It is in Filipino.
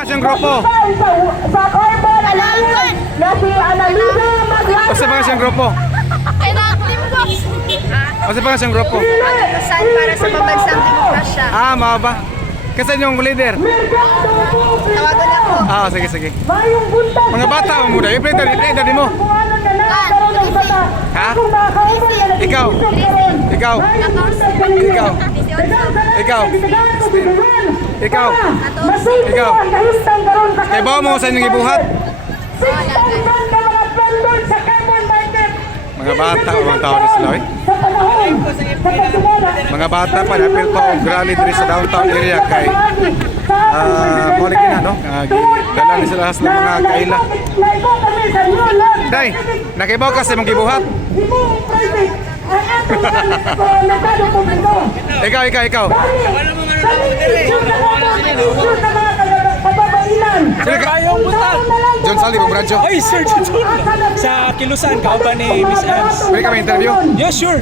Kasi yung grupo. Sa carbon analysis na si Annalisa Maglasa. Kasi pa kasi yung grupo. Team box. Kasi pa kasi yung grupo. Saan para sa mabansang demokrasya. Ah, mga ba? Kasi yung leader. Tawagan ako. Ah, sige, sige. Mayong buntag. Mga bata mo muna. I-play din mo. Ha? Ikaw. Ikaw. Ikaw. Ikaw. Ikaw. Ikaw. Kaya ba mo sa inyong ibuhat? Mga bata o mga tao ni sila eh. Mga bata pa, napil pa o rally diri sa downtown area kay malikin na, no? Dala ni sila sa mga kaila. Day, nakibaw ka sa mong gibuhat? Ikaw. Kayong buntag. John Sally, Bumradyo. Ay, Sir John. Sa Kilusan, kauban ni Miss Ems. Pwede kami interview? Yes, sure.